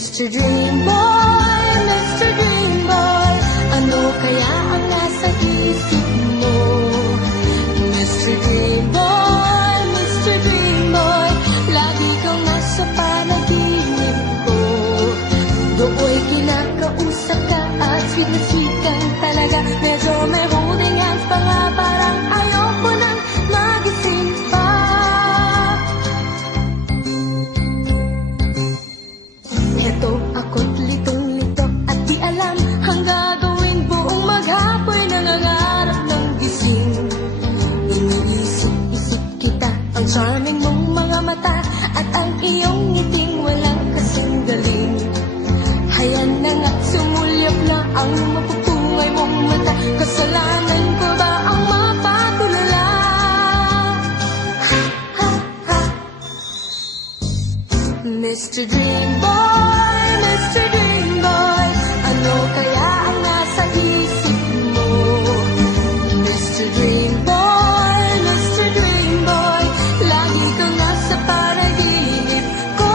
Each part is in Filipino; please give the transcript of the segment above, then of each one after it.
Mr. Dream Boy, Mr. Dream Boy, ano kaya ang nasa isip mo? Mr. Dream Boy, Mr. Dream Boy, lagi kang nasa panaginip ko. Do'y kinakausap ka at sinasikan talaga. Medyo may holding hands pa nga, parang ayoko nang magising pa. Eto ako't litong-lito at di alam ang gagawin. Buong maghapon nangangarap ng gising. Iniisip-isip kita, ang charming mong mga mata at ang iyong ngiting walang kasing galing. Hayan na nga, sumulyap na ang mapupungay mong mata. Kasalanan ko ba ang mapatulala? Ha, ha, ha. Mr. Dream Boy, Mr. Dream Boy, ano kaya ang nasa isip mo? Mr. Dream Boy, Mr. Dream Boy, lagi kang nasa panaginip ko.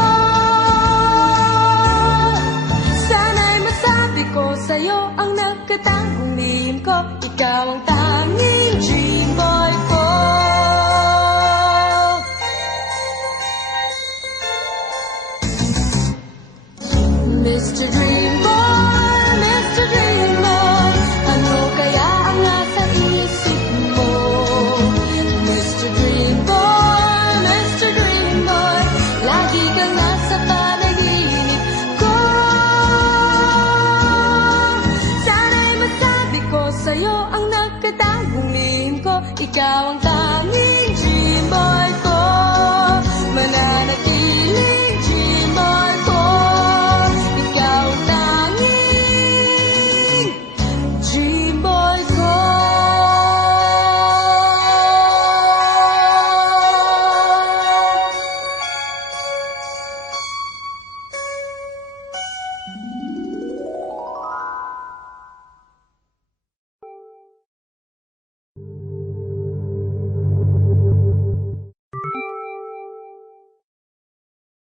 Sana'y masabi ko sa'yo ang nakatagong lihim ko. Ikaw ang tanging dream boy ko. Mr. Dream